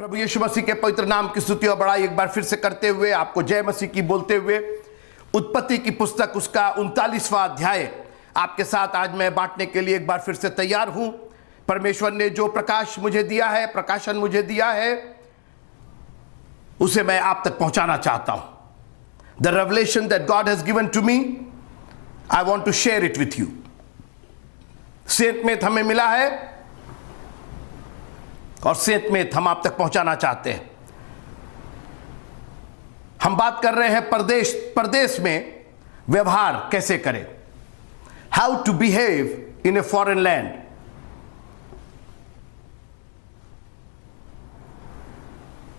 प्रभु यीशु मसीह के पवित्र नाम की स्तुति और बड़ाई एक बार फिर से करते हुए आपको जय मसीह की बोलते हुए उत्पत्ति की पुस्तक उसका 39वां अध्याय आपके साथ आज मैं बांटने के लिए एक बार फिर से तैयार हूं। परमेश्वर ने जो प्रकाश मुझे दिया है, प्रकाशन मुझे दिया है, उसे मैं आप तक पहुंचाना चाहता हूं। The revelation that God has given to me, I want to share it with you. Saint में हमें मिला है और सेंट में हम आप तक पहुंचाना चाहते हैं। हम बात कर रहे हैं परदेश में व्यवहार कैसे करें, how to behave in a foreign land.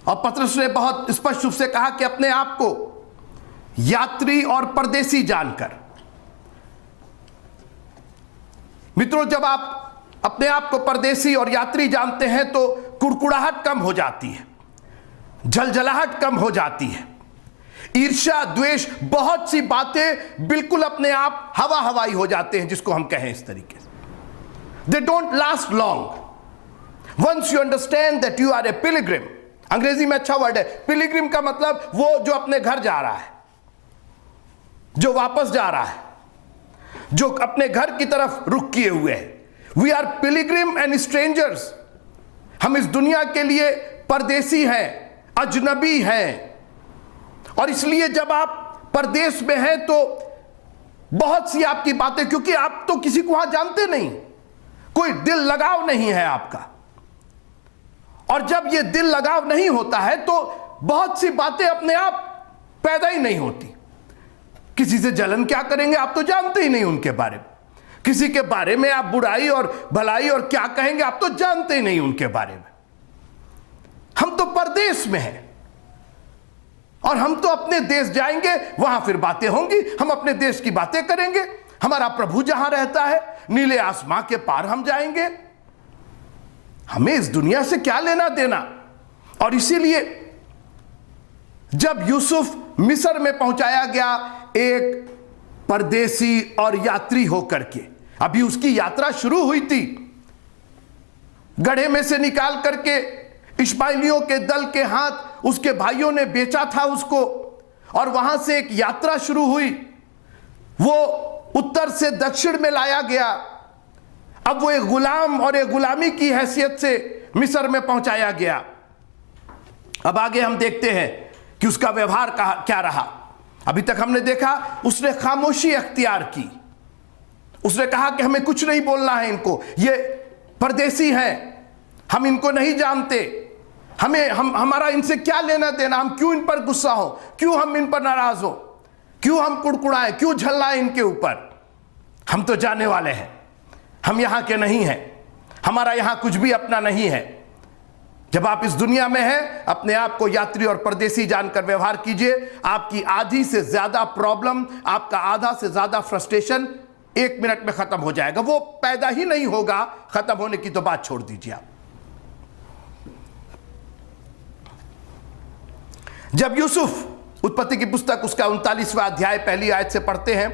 और पतरस ने बहुत स्पष्ट रूप से कहा कि अपने आप को यात्री और परदेसी जानकर। मित्रों, जब आप अपने आप को परदेसी और यात्री जानते हैं तो कुड़कुड़ाहट कम हो जाती है, झलझलाहट कम हो जाती है, ईर्ष्या, द्वेष, बहुत सी बातें बिल्कुल अपने आप हवा हवाई हो जाते हैं, जिसको हम कहें इस तरीके से। They don't last long. Once you understand that you are a pilgrim, अंग्रेजी में अच्छा वर्ड है पिलग्रिम का मतलब वो जो अपने घर जा रहा है, जो वापस जा रहा है, जो अपने घर की तरफ रुख किए हुए है। We are pilgrim and strangers. हम इस दुनिया के लिए परदेसी हैं, अजनबी हैं। और इसलिए जब आप परदेश में हैं तो बहुत सी आपकी बातें, क्योंकि आप तो किसी को वहां जानते नहीं, कोई दिल लगाव नहीं है आपका। और जब ये दिल लगाव नहीं होता है तो बहुत सी बातें अपने आप पैदा ही नहीं होती। किसी से जलन क्या करेंगे, आप तो जानते ही नहीं उनके बारे में। किसी के बारे में आप बुराई और भलाई और क्या कहेंगे, आप तो जानते ही नहीं उनके बारे में। हम तो परदेश में हैं और हम तो अपने देश जाएंगे, वहां फिर बातें होंगी, हम अपने देश की बातें करेंगे। हमारा प्रभु जहां रहता है, नीले आसमां के पार हम जाएंगे। हमें इस दुनिया से क्या लेना देना। और इसीलिए जब यूसुफ मिस्र में पहुंचाया गया एक परदेसी और यात्री होकर के, अभी उसकी यात्रा शुरू हुई थी, गड्ढे में से निकाल करके इश्माइलियों के दल के हाथ उसके भाइयों ने बेचा था उसको, और वहां से एक यात्रा शुरू हुई। वो उत्तर से दक्षिण में लाया गया। अब वो एक गुलाम और एक गुलामी की हैसियत से मिस्र में पहुंचाया गया। अब आगे हम देखते हैं कि उसका व्यवहार क्या रहा। अभी तक हमने देखा उसने खामोशी अख्तियार की। उसने कहा कि हमें कुछ नहीं बोलना है इनको, ये परदेसी हैं, हम इनको नहीं जानते, हमारा इनसे क्या लेना देना, हम क्यों इन पर गुस्सा हो, क्यों हम इन पर नाराज हो, क्यों हम कुड़कुड़ाएं, क्यों झल्लाएं इनके ऊपर। हम तो जाने वाले हैं, हम यहां के नहीं हैं, हमारा यहां कुछ भी अपना नहीं है। जब आप इस दुनिया में हैं, अपने आप को यात्री और परदेसी जानकर व्यवहार कीजिए। आपकी आधी से ज्यादा प्रॉब्लम, आपका आधा से ज्यादा फ्रस्ट्रेशन 1 मिनट में खत्म हो जाएगा। वो पैदा ही नहीं होगा, खत्म होने की तो बात छोड़ दीजिए आप। जब यूसुफ, उत्पत्ति की पुस्तक उसका 39वां अध्याय पहली आयत से पढ़ते हैं,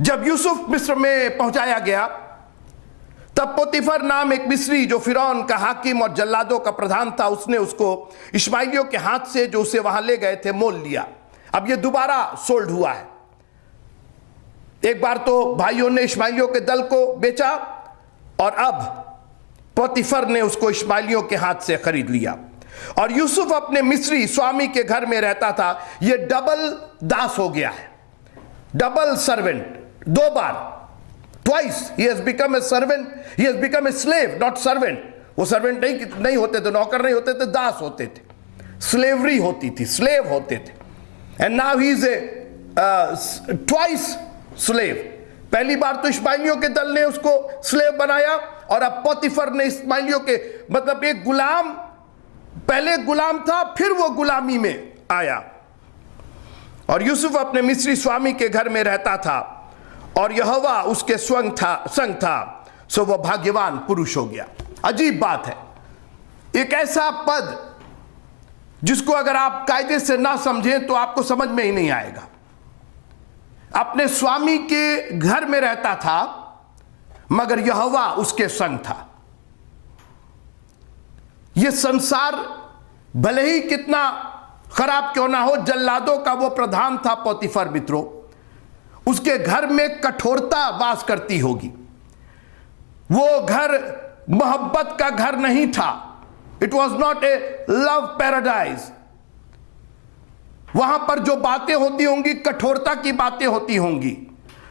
जब यूसुफ मिस्र में पहुंचाया गया तब पोतीफर नाम एक मिस्री जो फिरौन का हाकिम और जल्लादों का प्रधान था, उसने उसको इश्माइलियों के हाथ से जो उसे वहां ले गए थे मोल लिया। अब ये दोबारा सोल्ड हुआ है। एक बार तो भाइयों ने इश्माइलियों के दल को बेचा और अब पोतीफर ने उसको इश्माइलियों के हाथ से खरीद लिया। और यूसुफ अपने मिस्री स्वामी के घर में रहता था। ये डबल दास हो गया है, double servant, 2 bar, twice he has become a servant, he has become a slave, not servant। वो सर्वेंट नहीं होते थे, नौकर नहीं होते थे, दास होते थे, स्लेवरी होती थी, स्लेव होते थे। And now he is a twice slave. पहली बार तो इश्माइलियों के दल ने उसको स्लेव बनाया और अब पोतीफर ने इश्माइलियों के, मतलब एक गुलाम, पहले गुलाम था फिर वो गुलामी में आया। और यूसुफ अपने मिस्री स्वामी के घर में रहता था और यहोवा उसके संग था, सो वह भाग्यवान पुरुष हो गया। अजीब बात है, एक ऐसा पद जिसको अगर आप कायदे से ना समझें तो आपको समझ में ही नहीं आएगा। अपने स्वामी के घर में रहता था मगर यहोवा उसके संग था। यह संसार भले ही कितना खराब क्यों ना हो, जल्लादों का वो प्रधान था पोतीफर मित्रों, उसके घर में कठोरता वास करती होगी। वो घर मोहब्बत का घर नहीं था। It was not a love paradise. वहां पर जो बातें होती होंगी कठोरता की बातें होती होंगी,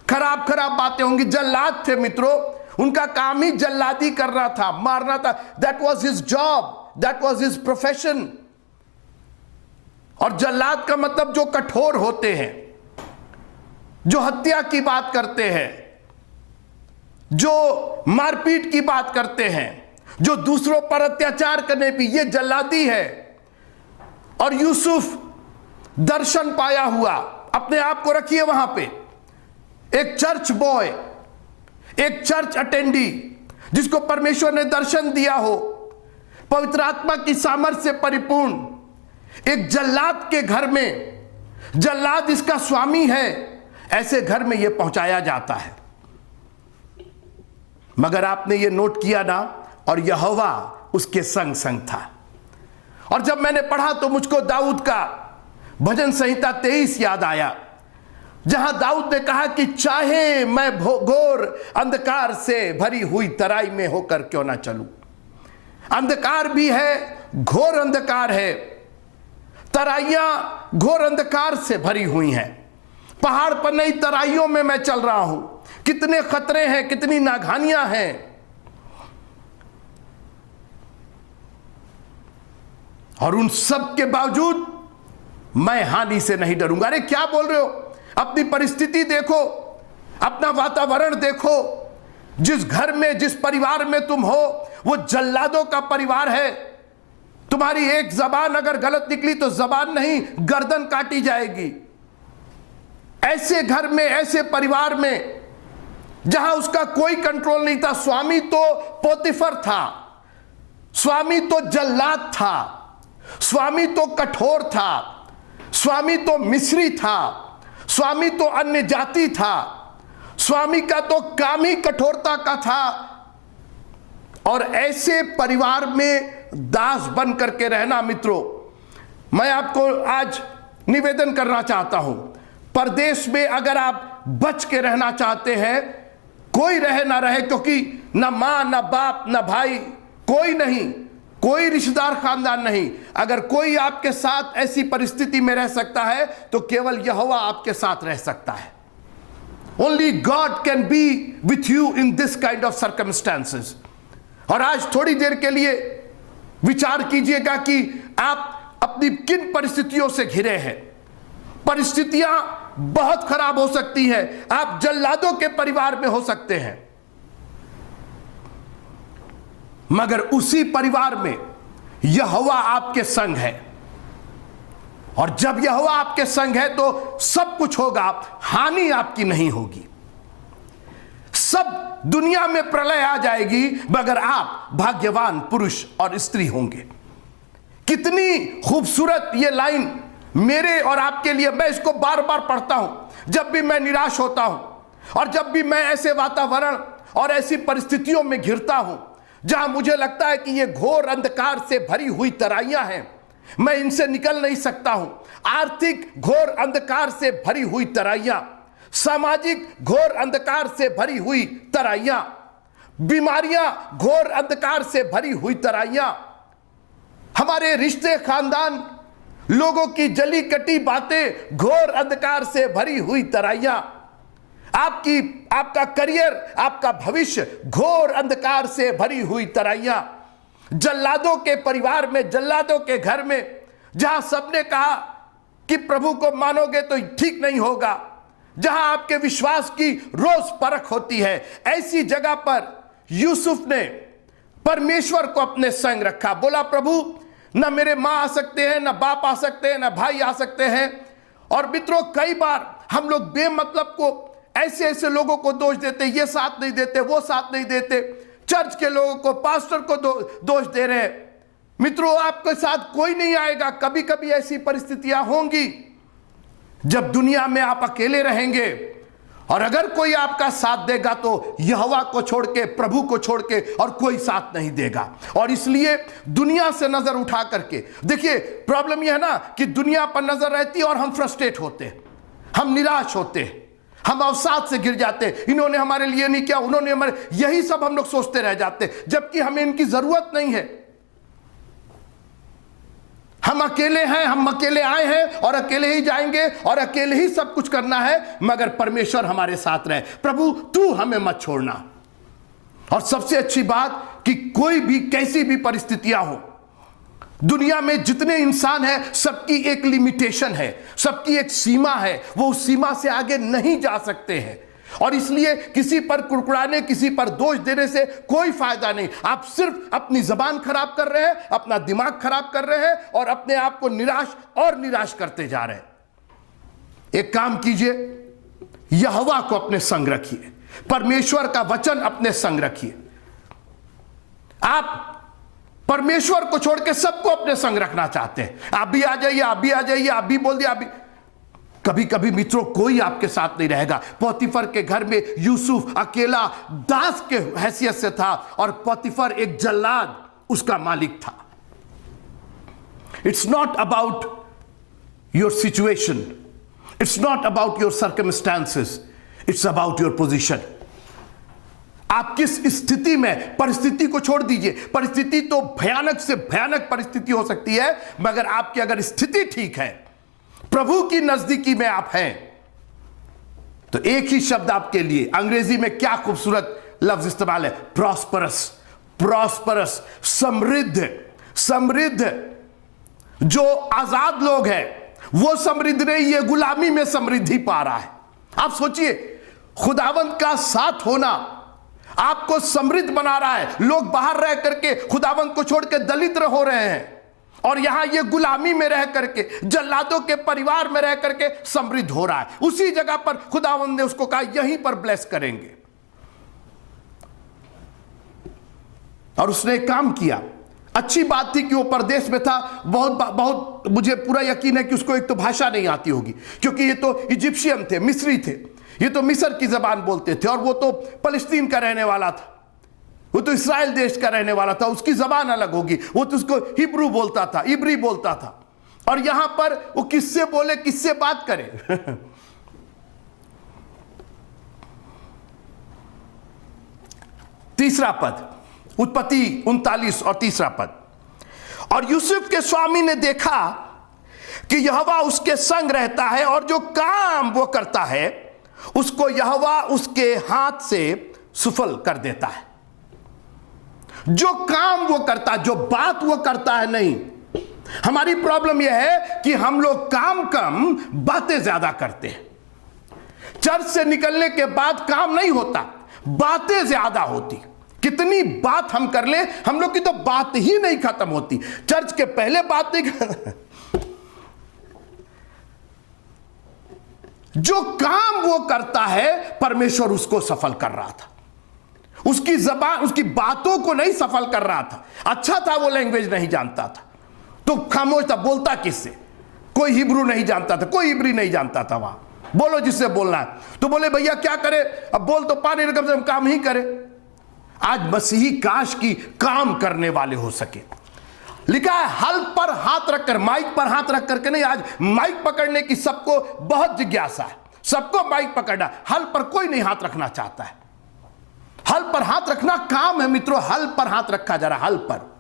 खराब खराब बातें होंगी। जल्लाद थे मित्रों, उनका काम ही जल्लादी करना था, मारना था। That was his job, that was his profession. और जल्लाद का मतलब जो कठोर होते हैं, जो हत्या की बात करते हैं, जो मारपीट की बात करते हैं, जो दूसरों पर अत्याचार करने की, ये जल्लादी है। और यूसुफ दर्शन पाया हुआ, अपने आप को रखिए वहां पे, एक चर्च बॉय, एक चर्च अटेंडी, जिसको परमेश्वर ने दर्शन दिया हो, पवित्र आत्मा की सामर्थ्य से परिपूर्ण, एक जल्लाद के घर में, जल्लाद इसका स्वामी है, ऐसे घर में यह पहुंचाया जाता है। मगर आपने यह नोट किया ना, और यहोवा उसके संग संग था। और जब मैंने पढ़ा तो मुझको दाऊद का भजन संहिता 23 याद आया, जहां दाऊद ने कहा कि चाहे मैं घोर अंधकार से भरी हुई तराई में होकर क्यों ना चलूं। अंधकार भी है, घोर अंधकार है, तराइयां घोर अंधकार से भरी हुई हैं। पहाड़ पर नहीं, तराइयों में मैं चल रहा हूं। कितने खतरे हैं, कितनी नाघानियां हैं। और उन सब के बावजूद मैं हानि से नहीं डरूंगा। अरे क्या बोल रहे हो? अपनी परिस्थिति देखो, अपना वातावरण देखो। जिस घर में, जिस परिवार में तुम हो, वो जल्लादों का परिवार है। तुम्हारी एक जबान अगर गलत निकली तो जबान नहीं, गर्दन काटी जाएगी। ऐसे घर में, ऐसे परिवार में जहां उसका कोई कंट्रोल नहीं था। स्वामी तो पोतीफर था, स्वामी तो जल्लाद था, स्वामी तो कठोर था, स्वामी तो मिस्री था, स्वामी तो अन्य जाति था, स्वामी का तो काम ही कठोरता का था। और ऐसे परिवार में दास बन करके रहना मित्रों, मैं आपको आज निवेदन करना चाहता हूं, परदेश में अगर आप बच के रहना चाहते हैं, कोई रहे ना रहे, क्योंकि ना मां, ना बाप, ना भाई, कोई नहीं, कोई रिश्तेदार खानदान नहीं। अगर कोई आपके साथ ऐसी परिस्थिति में रह सकता है तो केवल यहोवा आपके साथ रह सकता है। Only God can be with you in this kind of circumstances. और आज थोड़ी देर के लिए विचार कीजिएगा कि आप अपनी किन परिस्थितियों से घिरे हैं। परिस्थितियां बहुत खराब हो सकती हैं। आप जल्लादों के परिवार में हो सकते हैं, मगर उसी परिवार में यहोवा आपके संग है। और जब यहोवा आपके संग है तो सब कुछ होगा, हानि आपकी नहीं होगी। सब दुनिया में प्रलय आ जाएगी, मगर आप भाग्यवान पुरुष और स्त्री होंगे। कितनी खूबसूरत ये लाइन मेरे और आपके लिए। मैं इसको बार बार पढ़ता हूं जब भी मैं निराश होता हूं, और जब भी मैं ऐसे वातावरण और ऐसी परिस्थितियों में घिरता हूं जहां मुझे लगता है कि ये घोर अंधकार से भरी हुई तराइयां हैं, मैं इनसे निकल नहीं सकता हूं। आर्थिक घोर अंधकार से भरी हुई तराइयां, सामाजिक घोर अंधकार से भरी हुई तराइयां, बीमारियां घोर अंधकार से भरी हुई तराइयां, हमारे रिश्ते, खानदान, लोगों की जली कटी बातें, घोर अंधकार से भरी हुई तराइयां, आपका करियर, आपका भविष्य, घोर अंधकार से भरी हुई तराइयां। जल्लादों के परिवार में, जल्लादों के घर में, जहां सबने कहा कि प्रभु को मानोगे तो ठीक नहीं होगा, जहां आपके विश्वास की रोज परख होती है, ऐसी जगह पर यूसुफ ने परमेश्वर को अपने संग रखा। बोला, प्रभु, न मेरे मां आ सकते हैं, न बाप आ सकते हैं, न भाई आ सकते हैं। और मित्रों, कई बार हम लोग बेमतलब को ऐसे ऐसे लोगों को दोष देते, ये साथ नहीं देते, वो साथ नहीं देते, चर्च के लोगों को, पास्टर को दोष दे रहे हैं। मित्रों, आपके साथ कोई नहीं आएगा। कभी कभी ऐसी परिस्थितियां होंगी जब दुनिया में आप अकेले रहेंगे और अगर कोई आपका साथ देगा तो यहोवा को छोड़ के, प्रभु को छोड़ के और कोई साथ नहीं देगा। और इसलिए दुनिया से नजर उठा करके देखिए, प्रॉब्लम यह है ना कि दुनिया पर नजर रहती है और हम फ्रस्ट्रेट होते हैं, हम निराश होते हैं, हम अवसाद से गिर जाते हैं। इन्होंने हमारे लिए नहीं किया, उन्होंने हमारे, यही सब हम लोग सोचते रह जाते हैं, जबकि हमें इनकी जरूरत नहीं है। हम अकेले हैं, हम अकेले आए हैं और अकेले ही जाएंगे और अकेले ही सब कुछ करना है, मगर परमेश्वर हमारे साथ रहे। प्रभु तू हमें मत छोड़ना। और सबसे अच्छी बात कि कोई भी कैसी भी परिस्थितियां हो, दुनिया में जितने इंसान हैं सबकी एक लिमिटेशन है, सबकी एक सीमा है, वो उस सीमा से आगे नहीं जा सकते हैं। और इसलिए किसी पर कुड़कुड़ाने, किसी पर दोष देने से कोई फायदा नहीं। आप सिर्फ अपनी जबान खराब कर रहे हैं, अपना दिमाग खराब कर रहे हैं और अपने आप को निराश और निराश करते जा रहे हैं। एक काम कीजिए, यहोवा को अपने संग रखिए, परमेश्वर का वचन अपने संग रखिए। आप परमेश्वर को छोड़ के सबको अपने संग रखना चाहते हैं, आप भी आ जाइए, आप भी आ जाइए, आप भी बोल दिया, आप भी। कभी कभी मित्रों कोई आपके साथ नहीं रहेगा। पोतीफर के घर में यूसुफ अकेला दास के हैसियत से था और पोतीफर एक जल्लाद उसका मालिक था। It's not about your situation, it's not about your circumstances, it's about your position. आप किस स्थिति में, परिस्थिति को छोड़ दीजिए, परिस्थिति तो भयानक से भयानक परिस्थिति हो सकती है, मगर आपकी अगर स्थिति ठीक है, प्रभु की नजदीकी में आप हैं, तो एक ही शब्द आपके लिए, अंग्रेजी में क्या खूबसूरत लफ्ज इस्तेमाल है, प्रॉस्परस। प्रॉस्परस, समृद्ध। समृद्ध। जो आजाद लोग हैं वो समृद्ध नहीं, ये गुलामी में समृद्धि पा रहा है। आप सोचिए, खुदावंत का साथ होना आपको समृद्ध बना रहा है। लोग बाहर रह करके खुदावंत को छोड़ के दलिद्र हो रहे हैं और यहां ये गुलामी में रह करके, जल्लादों के परिवार में रह करके समृद्ध हो रहा है। उसी जगह पर खुदावंत ने उसको कहा यहीं पर ब्लेस करेंगे, और उसने एक काम किया। अच्छी बात थी कि वो परदेश में था। बहुत मुझे पूरा यकीन है कि उसको एक तो भाषा नहीं आती होगी, क्योंकि ये तो इजिप्शियन थे, मिस्री थे, ये तो मिस्र की जबान बोलते थे, और वो तो फलस्तीन का रहने वाला था, वो तो इस्राएल देश का रहने वाला था, उसकी जबान अलग होगी। वो तो उसको हिब्रू बोलता था, इब्री बोलता था, और यहां पर वो किससे बोले, किससे बात करे। तीसरा पद, उत्पत्ति 39 और तीसरा पद। और यूसुफ के स्वामी ने देखा कि यहोवा उसके संग रहता है और जो काम वो करता है उसको यहोवा उसके हाथ से सफल कर देता है। जो काम वो करता, जो बात वो करता है, नहीं। हमारी प्रॉब्लम यह है कि हम लोग काम कम, बातें ज्यादा करते हैं। चर्च से निकलने के बाद काम नहीं होता, बातें ज्यादा होती। कितनी बात हम कर ले, हम लोग की तो बात ही नहीं खत्म होती। चर्च के पहले बात नहीं जो काम वो करता है परमेश्वर उसको सफल कर रहा था। उसकी जबान, उसकी बातों को नहीं सफल कर रहा था। अच्छा था वो लैंग्वेज नहीं जानता था तो खामोश था, बोलता किससे? कोई हिब्रू नहीं जानता था, कोई इब्री नहीं जानता था। वहां बोलो जिससे बोलना है, तो बोले भैया क्या करे, अब बोल तो पानी कम से कम काम ही करे। आज मसीही काश की काम करने वाले हो सके। लिखा है हल पर हाथ रखकर, माइक पर हाथ रख करके नहीं। आज माइक पकड़ने की सबको बहुत जिज्ञासा है, सबको माइक पकड़ना, हल पर कोई नहीं हाथ रखना चाहता है। हल पर हाथ रखना काम है मित्रों, हल पर हाथ रखा जा रहा, हल पर।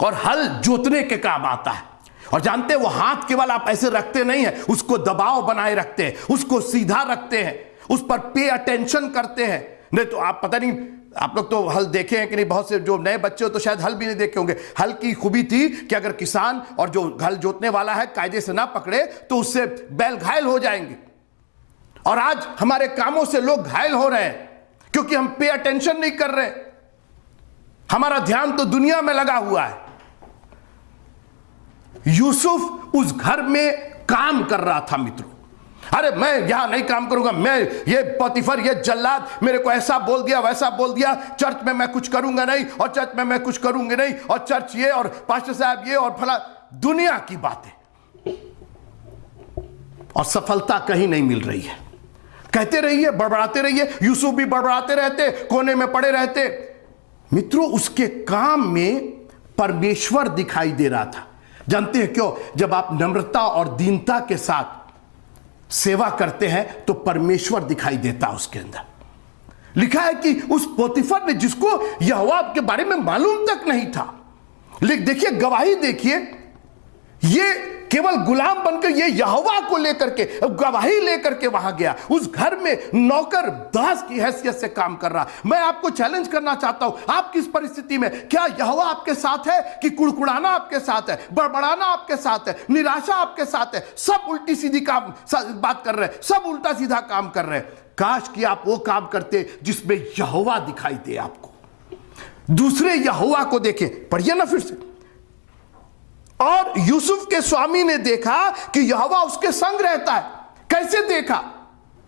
और हल जोतने के काम आता है। और जानते हैं वो हाथ केवल आप ऐसे रखते नहीं है, उसको दबाव बनाए रखते हैं, उसको सीधा रखते हैं, उस पर पे अटेंशन करते हैं। नहीं तो आप पता नहीं, आप लोग तो हल देखे हैं कि नहीं, बहुत से जो नए बच्चे हो तो शायद हल भी नहीं देखे होंगे। हल की खूबी थी कि अगर किसान और जो हल जोतने वाला है कायदे से ना पकड़े तो उससे बैल घायल हो जाएंगे। और आज हमारे कामों से लोग घायल हो रहे हैं क्योंकि हम पे अटेंशन नहीं कर रहे, हमारा ध्यान तो दुनिया में लगा हुआ है। यूसुफ उस घर में काम कर रहा था मित्रों। अरे मैं यहां नहीं काम करूंगा, मैं ये पोतीफर, ये जल्लाद मेरे को ऐसा बोल दिया, वैसा बोल दिया, चर्च में मैं कुछ करूंगा नहीं, और चर्च में मैं कुछ करूंगी नहीं, और चर्च ये, और पास्टर साहब ये, और फला दुनिया की बातें। और सफलता कहीं नहीं मिल रही है। कहते रहिए, बड़बड़ाते रहिए, यूसुफ भी बड़बड़ाते रहते, कोने में पड़े रहते। मित्रों, उसके काम में परमेश्वर दिखाई दे रहा था। जानते हैं क्यों? जब आप नम्रता और दीनता के साथ सेवा करते हैं तो परमेश्वर दिखाई देता उसके अंदर। लिखा है कि उस पोतीफर ने, जिसको यहोवा के बारे में मालूम तक नहीं था, लेकिन देखिए गवाही, देखिए, ये केवल गुलाम बनकर ये यहोवा को लेकर के गवाही लेकर के वहां गया, उस घर में नौकर दास की हैसियत से काम कर रहा। मैं आपको चैलेंज करना चाहता हूं, आप किस परिस्थिति में, क्या यहोवा आपके साथ है कि कुड़कुड़ाना आपके साथ है, बड़बड़ाना आपके साथ है, निराशा आपके साथ है, सब उल्टी सीधी काम बात कर रहे हैं, सब उल्टा सीधा काम कर रहे हैं। काश कि आप वो काम करते जिसमें यहोवा दिखाई दे आपको, दूसरे यहोवा को देखें। पढ़िए ना फिर से। और यूसुफ के स्वामी ने देखा कि यहोवा उसके संग रहता है। कैसे देखा?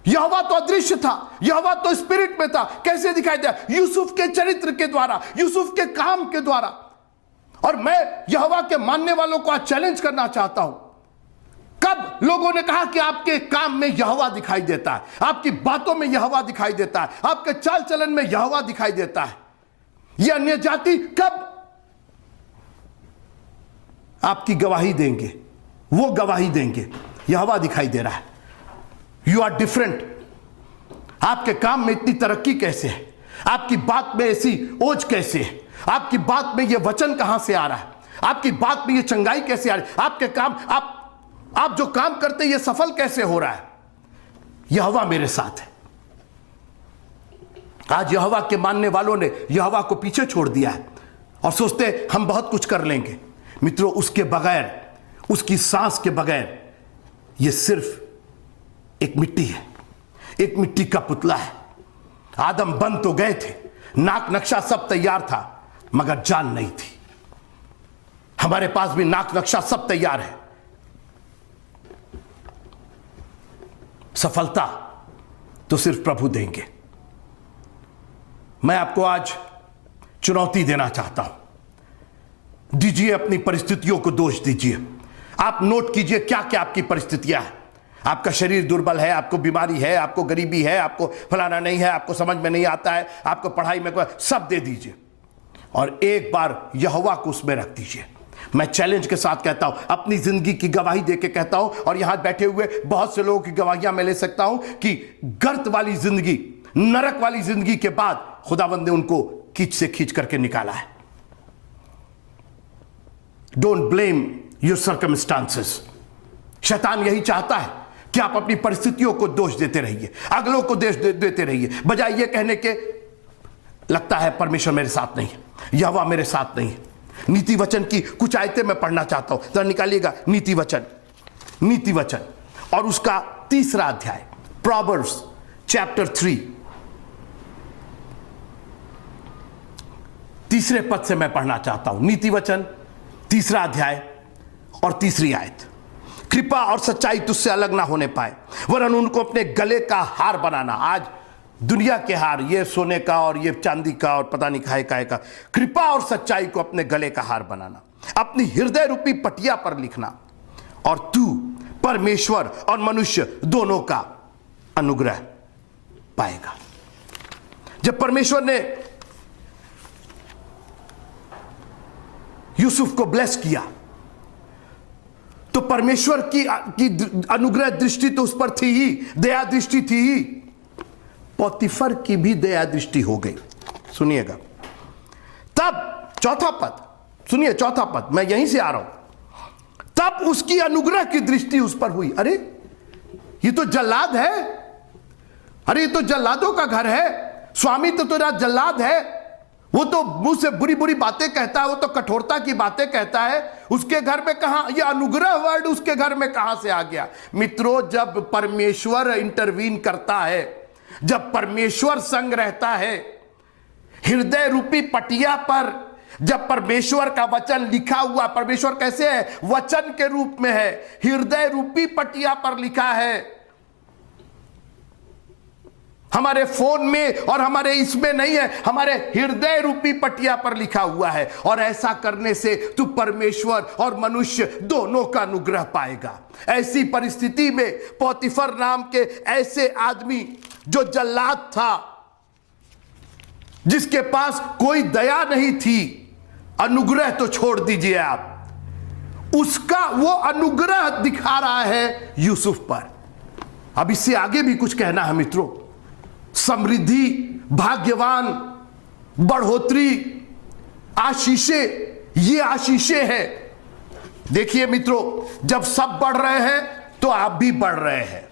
यहोवा तो अदृश्य था, यहोवा तो स्पिरिट में था। कैसे दिखाई दिया? यूसुफ के चरित्र के द्वारा, यूसुफ के काम के द्वारा। और मैं यहोवा के मानने वालों को आज चैलेंज करना चाहता हूं। कब लोगों ने कहा कि आपके काम में यहोवा दिखाई देता है, आपकी बातों में यहोवा दिखाई देता है, आपके चाल चलन में यहोवा दिखाई देता है? ये अन्य जाति कब आपकी गवाही देंगे? वो गवाही देंगे, यहोवा दिखाई दे रहा है, यू आर डिफरेंट। आपके काम में इतनी तरक्की कैसे है? आपकी बात में ऐसी ओज कैसे है? आपकी बात में ये वचन कहां से आ रहा है? आपकी बात में ये चंगाई कैसे आ रही है? आपके काम, आप जो काम करते ये सफल कैसे हो रहा है? यहोवा मेरे साथ है। आज यहोवा के मानने वालों ने यहोवा को पीछे छोड़ दिया है और सोचते हम बहुत कुछ कर लेंगे। मित्रों, उसके बगैर, उसकी सांस के बगैर यह सिर्फ एक मिट्टी है, एक मिट्टी का पुतला है। आदम बन तो गए थे, नाक नक्शा सब तैयार था, मगर जान नहीं थी। हमारे पास भी नाक नक्शा सब तैयार है। सफलता तो सिर्फ प्रभु देंगे। मैं आपको आज चुनौती देना चाहता हूं। दीजिए अपनी परिस्थितियों को दोष दीजिए। आप नोट कीजिए क्या क्या आपकी परिस्थितियां हैं। आपका शरीर दुर्बल है, आपको बीमारी है, आपको गरीबी है, आपको फलाना नहीं है, आपको समझ में नहीं आता है, आपको पढ़ाई में कोई, सब दे दीजिए और एक बार यहोवा को उसमें रख दीजिए। मैं चैलेंज के साथ कहता हूं, अपनी जिंदगी की गवाही देके कहता हूं, और यहां बैठे हुए बहुत से लोगों की गवाहियां मैं ले सकता हूं कि गर्त वाली जिंदगी, नरक वाली जिंदगी के बाद खुदावंद ने उनको खींच से खींच करके निकाला है। Don't blame your circumstances. शैतान यही चाहता है कि आप अपनी परिस्थितियों को दोष देते रहिए, अगलों को दोष देते रहिए, बजाय ये कहने के लगता है परमेश्वर मेरे साथ नहीं है, यहोवा मेरे साथ नहीं है। नीति वचन की कुछ आयतें मैं पढ़ना चाहता हूं, जरा निकालिएगा। नीति वचन और उसका 3रा अध्याय, प्रोवर्ब्स चैप्टर 3, 3रे पद से मैं पढ़ना चाहता हूं। नीति वचन 3रा अध्याय और 3री आयत। कृपा और सच्चाई तुझसे अलग ना होने पाए, वरन उनको अपने गले का हार बनाना। आज दुनिया के हार, ये सोने का और ये चांदी का और पता नहीं काहे का, कृपा और सच्चाई को अपने गले का हार बनाना, अपनी हृदय रूपी पटिया पर लिखना, और तू परमेश्वर और मनुष्य दोनों का अनुग्रह पाएगा। जब परमेश्वर ने यूसुफ को ब्लेस किया तो परमेश्वर की अनुग्रह दृष्टि तो उस पर थी ही, दया दृष्टि थी ही। पोतीफर की भी दया दृष्टि हो गई। सुनिएगा, तब चौथा पद सुनिए, चौथा पद, मैं यहीं से आ रहा हूं। तब उसकी अनुग्रह की दृष्टि उस पर हुई। अरे ये तो जल्लाद है, अरे ये तो जल्लादों का घर है, स्वामी तो तेरा जल्लाद है, वो तो मुंह से बुरी बुरी बातें कहता है, वो तो कठोरता की बातें कहता है। उसके घर में कहां ये अनुग्रह वर्ड, उसके घर में कहां से आ गया? मित्रों, जब परमेश्वर इंटरवीन करता है, जब परमेश्वर संग रहता है, हृदय रूपी पटिया पर जब परमेश्वर का वचन लिखा हुआ, परमेश्वर कैसे है? वचन के रूप में है, हृदय रूपी पटिया पर लिखा है। हमारे फोन में और हमारे इसमें नहीं है, हमारे हृदय रूपी पटिया पर लिखा हुआ है। और ऐसा करने से तू परमेश्वर और मनुष्य दोनों का अनुग्रह पाएगा। ऐसी परिस्थिति में पोतीफर नाम के ऐसे आदमी जो जल्लाद था, जिसके पास कोई दया नहीं थी, अनुग्रह तो छोड़ दीजिए आप, उसका वो अनुग्रह दिखा रहा है यूसुफ पर। अब इससे आगे भी कुछ कहना है मित्रों। समृद्धि, भाग्यवान, बढ़ोतरी, आशीषें, ये आशीषें हैं। देखिए मित्रों, जब सब बढ़ रहे हैं तो आप भी बढ़ रहे हैं।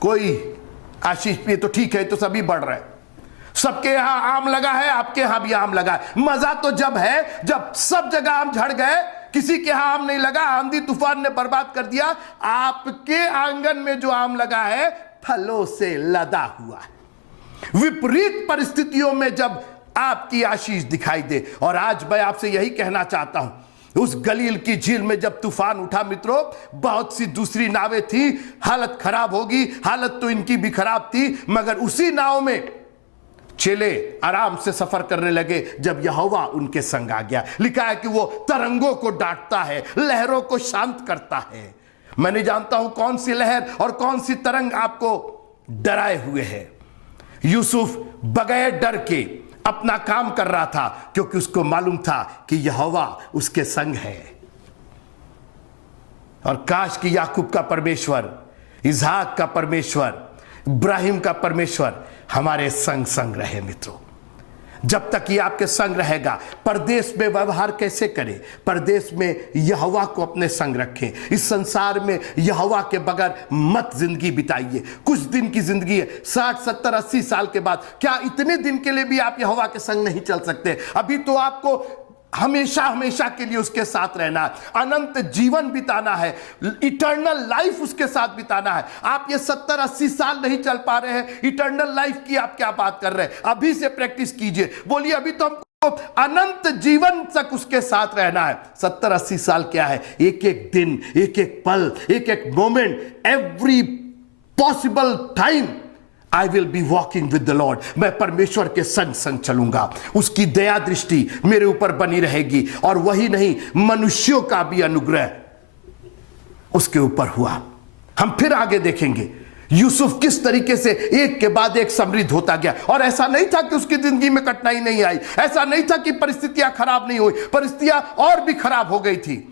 कोई आशीष पे तो ठीक है, तो सभी बढ़ रहे हैं। सबके यहां आम लगा है, आपके यहां भी आम लगा है। मजा तो जब है जब सब जगह आम झड़ गए, किसी के यहां आम नहीं लगा, आंधी तूफान ने बर्बाद कर दिया। आपके आंगन में जो आम लगा है फलों से लदा हुआ है। विपरीत परिस्थितियों में जब आपकी आशीष दिखाई दे। और आज मैं आपसे यही कहना चाहता हूं, उस गलील की झील में जब तूफान उठा मित्रों, बहुत सी दूसरी नावें थी, हालत खराब होगी, हालत तो इनकी भी खराब थी, मगर उसी नाव में चेले आराम से सफर करने लगे जब यहोवा उनके संग आ गया। लिखा है कि वो तरंगों को डांटता है, लहरों को शांत करता है। मैं नहीं जानता हूं कौन सी लहर और कौन सी तरंग आपको डराए हुए है। यूसुफ बगैर डर के अपना काम कर रहा था, क्योंकि उसको मालूम था कि यहोवा उसके संग है। और काश कि याकूब का परमेश्वर, इसहाक का परमेश्वर, इब्राहिम का परमेश्वर हमारे संग संग रहे मित्रों। जब तक ये आपके संग रहेगा, परदेश में व्यवहार कैसे करें? परदेश में यहोवा को अपने संग रखें। इस संसार में यहोवा के बगैर मत जिंदगी बिताइए। कुछ दिन की जिंदगी है, 60, 70, 80 साल के बाद, क्या इतने दिन के लिए भी आप यहोवा के संग नहीं चल सकते? अभी तो आपको हमेशा हमेशा के लिए उसके साथ रहना है, अनंत जीवन बिताना है, इटर्नल लाइफ उसके साथ बिताना है। आप ये 70-80 साल नहीं चल पा रहे हैं, इटर्नल लाइफ की आप क्या बात कर रहे हैं? अभी से प्रैक्टिस कीजिए। बोलिए अभी तो हमको अनंत जीवन तक उसके साथ रहना है। 70-80 साल क्या है? एक एक दिन, एक एक पल, एक एक moment, every possible time I will be walking with the Lord। मैं परमेश्वर के संग संग चलूंगा, उसकी दया दृष्टि मेरे ऊपर बनी रहेगी। और वही नहीं, मनुष्यों का भी अनुग्रह उसके ऊपर हुआ। हम फिर आगे देखेंगे यूसुफ किस तरीके से एक के बाद एक समृद्ध होता गया। और ऐसा नहीं था कि उसकी जिंदगी में कठिनाई नहीं आई, ऐसा नहीं था कि परिस्थितियां खराब नहीं हुई, परिस्थितियां और भी खराब हो गई थी।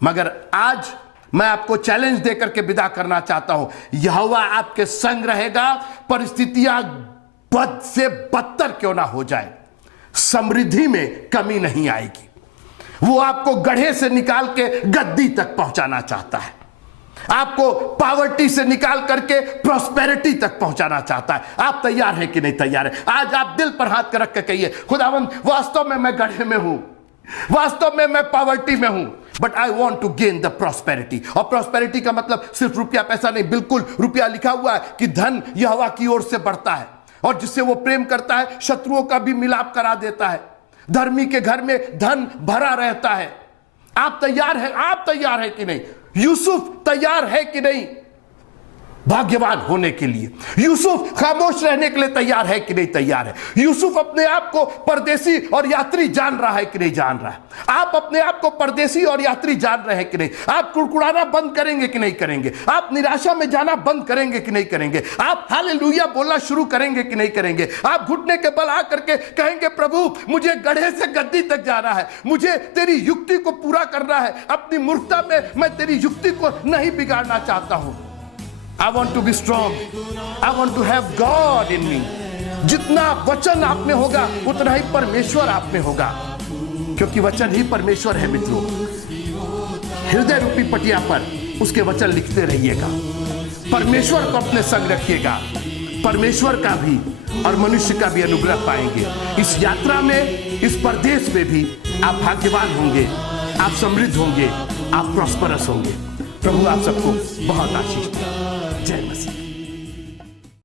मगर आज मैं आपको चैलेंज देकर के विदा करना चाहता हूं, यहोवा आपके संग रहेगा, परिस्थितियां बद से बदतर क्यों ना हो जाए, समृद्धि में कमी नहीं आएगी। वो आपको गड्ढे से निकाल के गद्दी तक पहुंचाना चाहता है, आपको पॉवर्टी से निकाल करके प्रॉस्पेरिटी तक पहुंचाना चाहता है। आप तैयार हैं कि नहीं तैयार है? आज आप दिल पर हाथ कर रख के कहिए, खुदावंद वास्तव में मैं गड्ढे में हूं, वास्तव में मैं पॉवर्टी में हूं, but I want to gain the prosperity. और प्रॉस्पेरिटी का मतलब सिर्फ रुपया पैसा नहीं, बिल्कुल रुपया लिखा हुआ है कि धन यहोवा की ओर से बढ़ता है, और जिससे वो प्रेम करता है शत्रुओं का भी मिलाप करा देता है। धर्मी के घर में धन भरा रहता है। आप तैयार हैं? आप तैयार हैं कि नहीं? यूसुफ तैयार है कि नहीं भाग्यवान होने के लिए? यूसुफ खामोश रहने के लिए तैयार है कि नहीं तैयार है? यूसुफ अपने आप को परदेसी और यात्री जान रहा है कि नहीं जान रहा है? आप अपने आप को परदेसी और यात्री जान रहे हैं कि नहीं? आप कुड़कुड़ाना बंद करेंगे कि नहीं करेंगे? आप निराशा में जाना बंद करेंगे कि नहीं करेंगे? आप हालेलुया बोलना शुरू करेंगे कि नहीं करेंगे? आप घुटने के बल आ करके कहेंगे, प्रभु मुझे गड्ढे से गद्दी तक जाना है, मुझे तेरी युक्ति को पूरा करना है, अपनी मूर्खता में मैं तेरी युक्ति को नहीं बिगाड़ना चाहता हूं। I want to be strong. I want to have God in me. जितना वचन आप में होगा उतना ही परमेश्वर आप में होगा, क्योंकि वचन ही परमेश्वर है मित्रों। हृदय रूपी पटिया पर उसके वचन लिखते रहिएगा, परमेश्वर को अपने संग रखिएगा, परमेश्वर का भी और मनुष्य का भी अनुग्रह पाएंगे। इस यात्रा में, इस परदेश में भी आप भाग्यवान होंगे, आप समृद्ध होंगे, आप प्रॉस्परस होंगे। प्रभु आप सबको बहुत आशीष दे। जय मसीह।